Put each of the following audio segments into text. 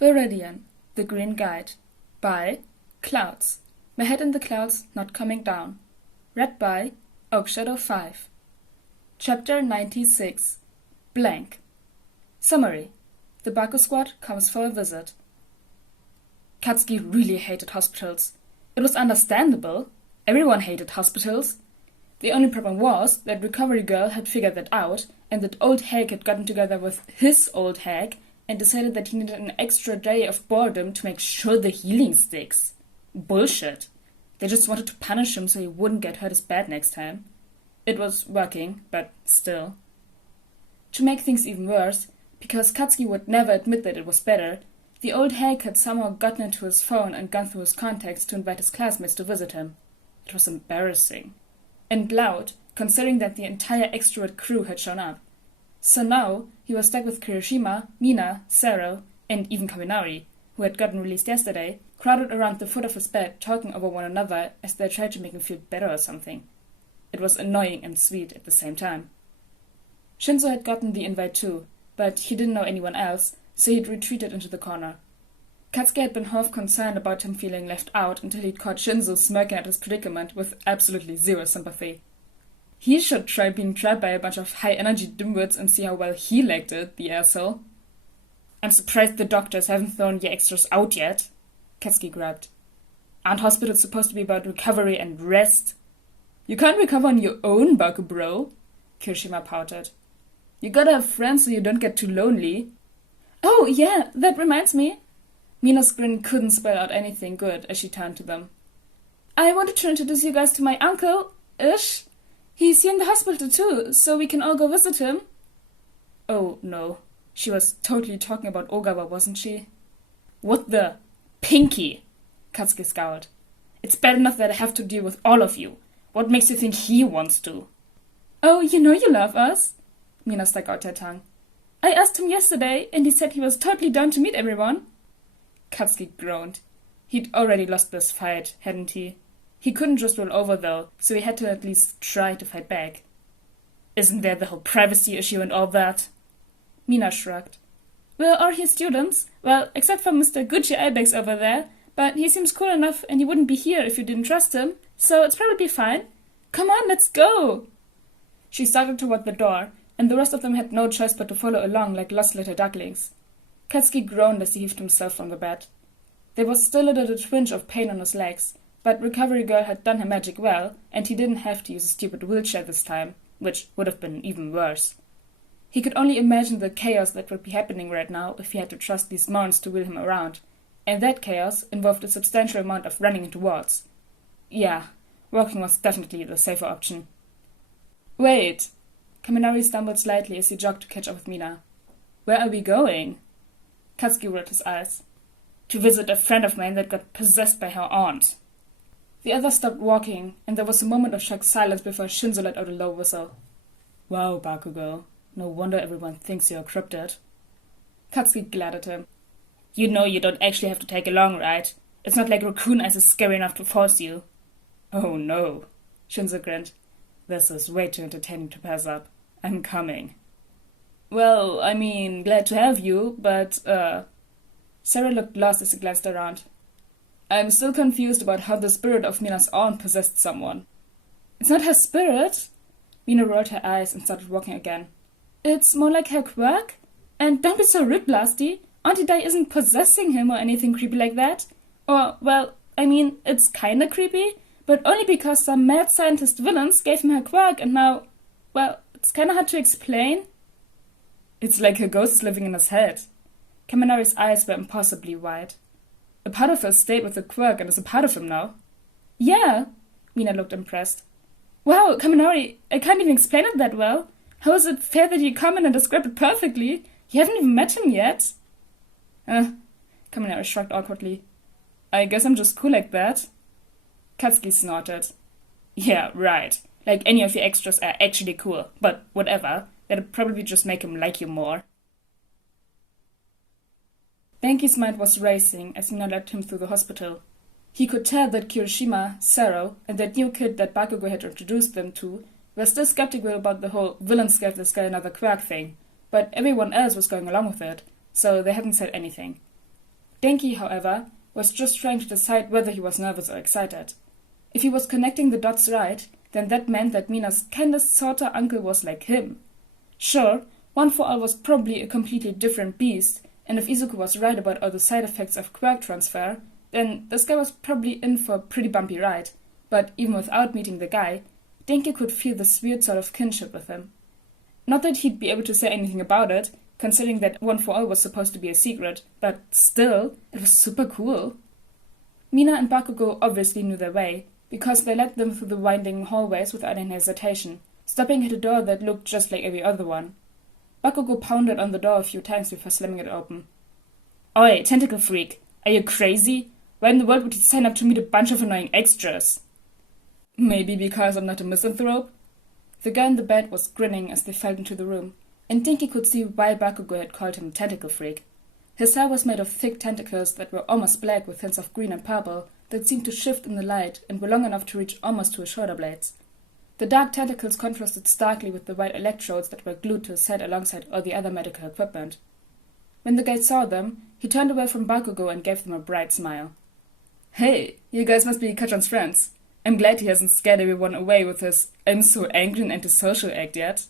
Viridian, The Green Guide, by Clouds. My Head in the Clouds Not Coming Down. Read by Oakshadow5. Chapter 96. Blank. Summary. The Baku squad comes for a visit. Katsuki really hated hospitals. It was understandable. Everyone hated hospitals. The only problem was that Recovery Girl had figured that out, and that old hag had gotten together with his old hag and decided that he needed an extra day of boredom to make sure the healing sticks. Bullshit. They just wanted to punish him so he wouldn't get hurt as bad next time. It was working, but still. To make things even worse, because Katsuki would never admit that it was better, the old hag had somehow gotten into his phone and gone through his contacts to invite his classmates to visit him. It was embarrassing. And loud, considering that the entire extrovert crew had shown up. So now, he was stuck with Kirishima, Mina, Sero, and even Kaminari, who had gotten released yesterday, crowded around the foot of his bed talking over one another as they tried to make him feel better or something. It was annoying and sweet at the same time. Shinzo had gotten the invite too, but he didn't know anyone else, so he'd retreated into the corner. Katsuki had been half concerned about him feeling left out until he'd caught Shinzo smirking at his predicament with absolutely zero sympathy. He should try being trapped by a bunch of high-energy dimwits and see how well he liked it, the asshole. I'm surprised the doctors haven't thrown your extras out yet, Katsuki grabbed. Aren't hospitals supposed to be about recovery and rest? You can't recover on your own, Baku bro, Kirishima pouted. You gotta have friends so you don't get too lonely. Oh, yeah, that reminds me. Mina's grin couldn't spell out anything good as she turned to them. I wanted to introduce you guys to my uncle, Ish. He's here in the hospital too, so we can all go visit him. Oh, no. She was totally talking about Ogawa, wasn't she? What the? Pinky! Katsuki scowled. It's bad enough that I have to deal with all of you. What makes you think he wants to? Oh, you know you love us. Mina stuck out her tongue. I asked him yesterday, and he said he was totally down to meet everyone. Katsuki groaned. He'd already lost this fight, hadn't he? He couldn't just roll over, though, so he had to at least try to fight back. Isn't there the whole privacy issue and all that? Mina shrugged. We're all his students. Well, except for Mr. Gucci Ibex over there, but he seems cool enough and he wouldn't be here if you didn't trust him, so it's probably fine. Come on, let's go! She started toward the door, and the rest of them had no choice but to follow along like lost little ducklings. Katsuki groaned as he heaved himself from the bed. There was still a little twinge of pain on his legs, but Recovery Girl had done her magic well, and he didn't have to use a stupid wheelchair this time, which would have been even worse. He could only imagine the chaos that would be happening right now if he had to trust these mons to wheel him around, and that chaos involved a substantial amount of running into walls. Yeah, walking was definitely the safer option. Wait! Kaminari stumbled slightly as he jogged to catch up with Mina. Where are we going? Katsuki rolled his eyes. To visit a friend of mine that got possessed by her aunt. The others stopped walking, and there was a moment of shocked silence before Shinzo let out a low whistle. Wow, Bakugo. No wonder everyone thinks you're cryptid. Katsuki glared at him. You know you don't actually have to take along, right? It's not like Raccoon Eyes is scary enough to force you. Oh no, Shinzo grinned. This is way too entertaining to pass up. I'm coming. Well, I mean, glad to have you, but, Sarah looked lost as he glanced around. I'm still confused about how the spirit of Mina's aunt possessed someone. It's not her spirit. Mina rolled her eyes and started walking again. It's more like her quirk? And don't be so rude, Blasty. Auntie Dai isn't possessing him or anything creepy like that. Or, well, I mean, it's kinda creepy, but only because some mad scientist villains gave him her quirk and now, well, it's kinda hard to explain. It's like her ghost is living in his head. Kaminari's eyes were impossibly wide. A part of her stayed with the quirk and is a part of him now. Yeah, Mina looked impressed. Wow, Kaminari, I can't even explain it that well. How is it fair that you come in and describe it perfectly? You haven't even met him yet. Kaminari shrugged awkwardly. I guess I'm just cool like that. Katsuki snorted. Yeah, right. Like any of your extras are actually cool, but whatever. That'd probably just make him like you more. Banky's mind was racing as Mina led him through the hospital. He could tell that Kirishima, Sero, and that new kid that Bakugo had introduced them to were still skeptical about the whole villains gave this guy another quirk thing, but everyone else was going along with it, so they hadn't said anything. Denki, however, was just trying to decide whether he was nervous or excited. If he was connecting the dots right, then that meant that Mina's kinda sorta uncle was like him. Sure, One for All was probably a completely different beast, and if Izuku was right about all the side effects of quirk transfer, then this guy was probably in for a pretty bumpy ride, but even without meeting the guy, Denki could feel this weird sort of kinship with him. Not that he'd be able to say anything about it, considering that One for All was supposed to be a secret, but still, it was super cool. Mina and Bakugo obviously knew their way, because they led them through the winding hallways without any hesitation, stopping at a door that looked just like every other one. Bakugo pounded on the door a few times before slamming it open. "Oi, tentacle freak, are you crazy? Why in the world would you sign up to meet a bunch of annoying extras?" "Maybe because I'm not a misanthrope?" The guy in the bed was grinning as they fell into the room, and Dinky could see why Bakugo had called him a tentacle freak. His hair was made of thick tentacles that were almost black with hints of green and purple that seemed to shift in the light and were long enough to reach almost to his shoulder blades. The dark tentacles contrasted starkly with the white electrodes that were glued to his head alongside all the other medical equipment. When the guy saw them, he turned away from Bakugo and gave them a bright smile. "Hey, you guys must be Kachan's friends. I'm glad he hasn't scared everyone away with his 'I'm so angry and antisocial' act yet."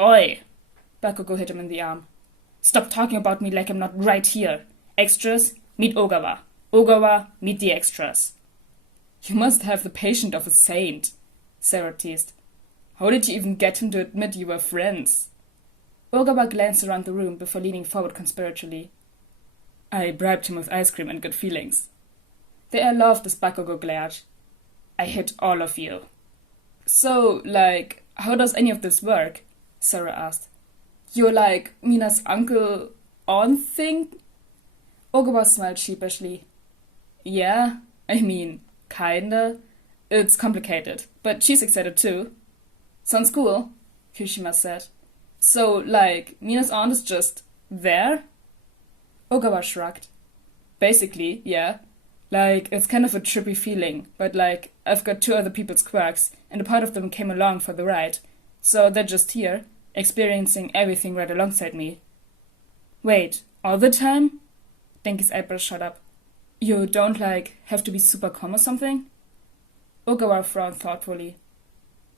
"Oi!" Bakugo hit him in the arm. "Stop talking about me like I'm not right here. Extras, meet Ogawa. Ogawa, meet the extras." "You must have the patience of a saint," Sarah teased. "How did you even get him to admit you were friends?" Ogawa glanced around the room before leaning forward conspiratorially. "I bribed him with ice cream and good feelings." The air laughed as Bakugo glared. "I hit all of you." "So, how does any of this work?" Sarah asked. "You're like Mina's uncle on thing?" Ogawa smiled sheepishly. "Yeah, I mean, kinda. It's complicated, but she's excited too." "Sounds cool," Kirishima said. "So, Mina's aunt is just there?" Ogawa shrugged. "Basically, yeah. It's kind of a trippy feeling, but I've got two other people's quirks, and a part of them came along for the ride. So they're just here, experiencing everything right alongside me." "Wait, all the time?" Denki's eyebrows shot up. "You don't, have to be super calm or something?" Ogawa frowned thoughtfully.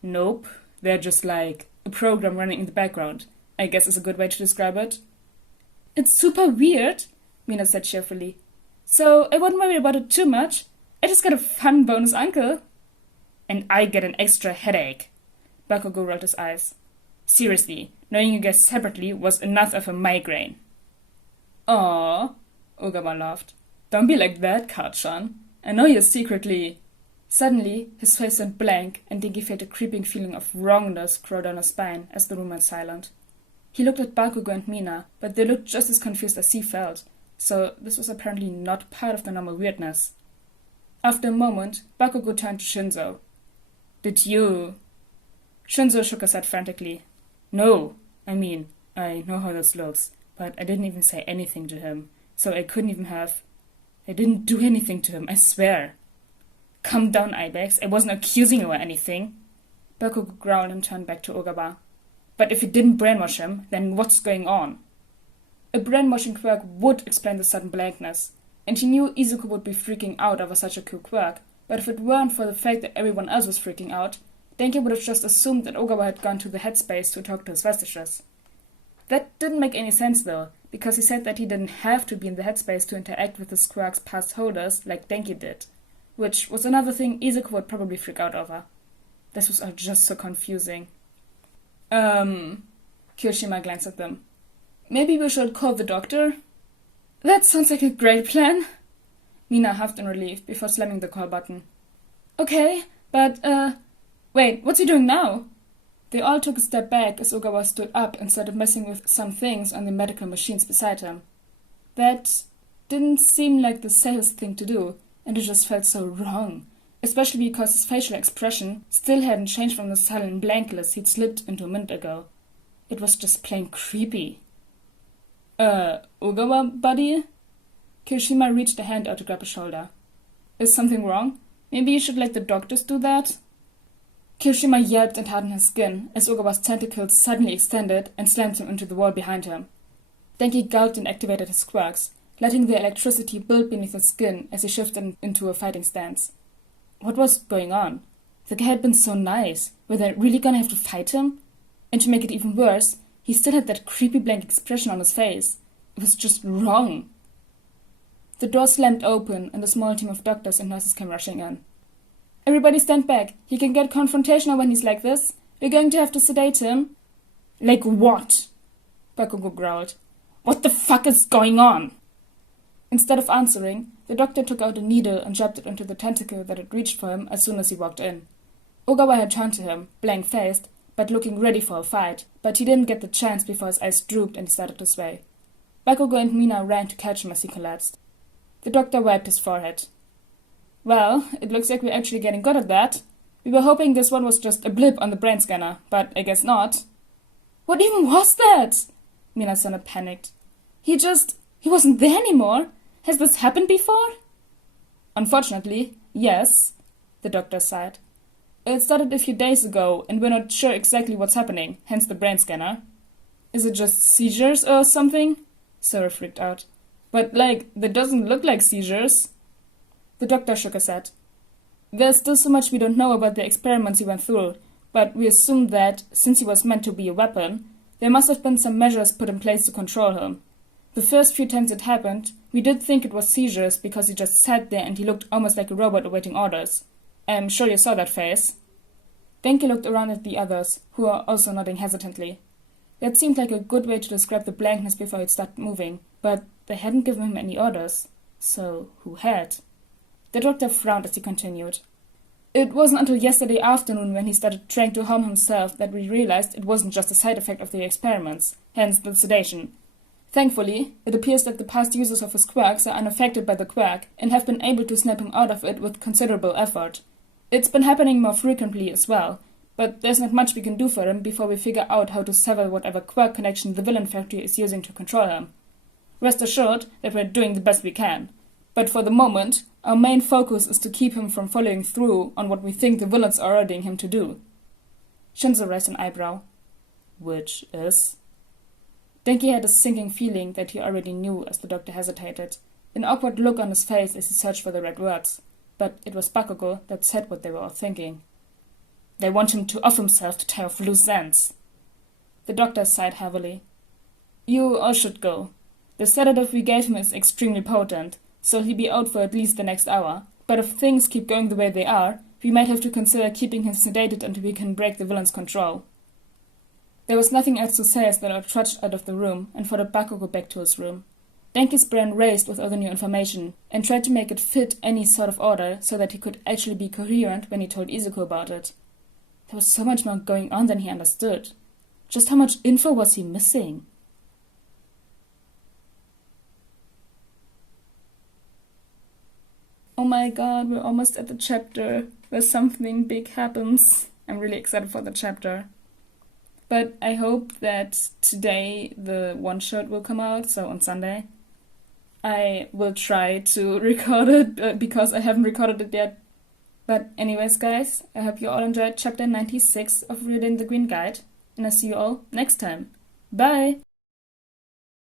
"Nope, they're just a program running in the background, I guess is a good way to describe it." "It's super weird," Mina said cheerfully. "So I wouldn't worry about it too much. I just got a fun bonus uncle." "And I get an extra headache." Bakugo rolled his eyes. "Seriously, knowing you guys separately was enough of a migraine." "Aww," Ogawa laughed. "Don't be like that, Kachan. I know you're secretly—" Suddenly, his face went blank, and Dinky felt a creeping feeling of wrongness crawl down his spine as the room went silent. He looked at Bakugo and Mina, but they looked just as confused as he felt, so this was apparently not part of the normal weirdness. After a moment, Bakugo turned to Shinzo. "Did you—" Shinzo shook his head frantically. "No, I know how this looks, but I didn't even say anything to him, so I couldn't even have— I didn't do anything to him, I swear." "Calm down, Ibex. I wasn't accusing you or anything." Bakugo growled and turned back to Ogawa. "But if you didn't brainwash him, then what's going on?" A brainwashing quirk would explain the sudden blankness, and he knew Izuku would be freaking out over such a cool quirk, but if it weren't for the fact that everyone else was freaking out, Denki would have just assumed that Ogawa had gone to the headspace to talk to his vestiges. That didn't make any sense though, because he said that he didn't have to be in the headspace to interact with his quirk's past holders like Denki did, which was another thing Izuku would probably freak out over. This was all just so confusing. Kirishima glanced at them. "Maybe we should call the doctor?" "That sounds like a great plan." Mina huffed in relief before slamming the call button. "Okay, but, wait, what's he doing now?" They all took a step back as Ogawa stood up and started messing with some things on the medical machines beside him. That didn't seem like the safest thing to do, and it just felt so wrong, especially because his facial expression still hadn't changed from the sullen blankness he'd slipped into a minute ago. It was just plain creepy. Ogawa, buddy?" Kirishima reached a hand out to grab his shoulder. "Is something wrong? Maybe you should let the doctors do that?" Kirishima yelped and hardened his skin as Ogawa's tentacles suddenly extended and slammed him into the wall behind him. Denki gulped and activated his quirks, letting the electricity build beneath his skin as he shifted into a fighting stance. What was going on? The guy had been so nice. Were they really gonna have to fight him? And to make it even worse, he still had that creepy blank expression on his face. It was just wrong. The door slammed open and a small team of doctors and nurses came rushing in. Everybody stand back. He can get confrontational when he's like this. We're going to have to sedate him. Like what? Bakugo growled. What the fuck is going on? Instead of answering, the doctor took out a needle and jabbed it into the tentacle that had reached for him as soon as he walked in. Ogawa had turned to him, blank-faced, but looking ready for a fight, but he didn't get the chance before his eyes drooped and he started to sway. Bakugo and Mina ran to catch him as he collapsed. The doctor wiped his forehead. Well, it looks like we're actually getting good at that. We were hoping this one was just a blip on the brain scanner, but I guess not. What even was that? Mina sounded panicked. He wasn't there anymore. Has this happened before? Unfortunately, yes, the doctor sighed. It started a few days ago, and we're not sure exactly what's happening, hence the brain scanner. Is it just seizures or something? Sarah freaked out. But, that doesn't look like seizures. The doctor shook his head. There's still so much we don't know about the experiments he went through, but we assume that, since he was meant to be a weapon, there must have been some measures put in place to control him. The first few times it happened, we did think it was seizures because he just sat there and he looked almost like a robot awaiting orders. I'm sure you saw that face. Denki looked around at the others, who were also nodding hesitantly. That seemed like a good way to describe the blankness before he'd started moving, but they hadn't given him any orders. So, who had? The doctor frowned as he continued. It wasn't until yesterday afternoon when he started trying to harm himself that we realized it wasn't just a side effect of the experiments, hence the sedation. Thankfully, it appears that the past users of his quirks are unaffected by the quirk and have been able to snap him out of it with considerable effort. It's been happening more frequently as well, but there's not much we can do for him before we figure out how to sever whatever quirk connection the villain factory is using to control him. Rest assured that we're doing the best we can. But for the moment, our main focus is to keep him from following through on what we think the villains are ordering him to do. Shinzo raised an eyebrow. Which is? Denki had a sinking feeling that he already knew as the doctor hesitated, an awkward look on his face as he searched for the right words. But it was Bakugo that said what they were all thinking. They want him to off himself to tie off loose ends. The doctor sighed heavily. You all should go. The sedative we gave him is extremely potent, so he'll be out for at least the next hour. But if things keep going the way they are, we might have to consider keeping him sedated until we can break the villain's control. There was nothing else to say as they all trudged out of the room and followed Bakugo back to his room. Denki's brain raced with all the new information and tried to make it fit any sort of order so that he could actually be coherent when he told Izuku about it. There was so much more going on than he understood. Just how much info was he missing? Oh my god, we're almost at the chapter where something big happens. I'm really excited for the chapter. But I hope that today the one-shot will come out, so on Sunday. I will try to record it because I haven't recorded it yet. But anyways, guys, I hope you all enjoyed chapter 96 of Reading the Green Guide, and I'll see you all next time. Bye!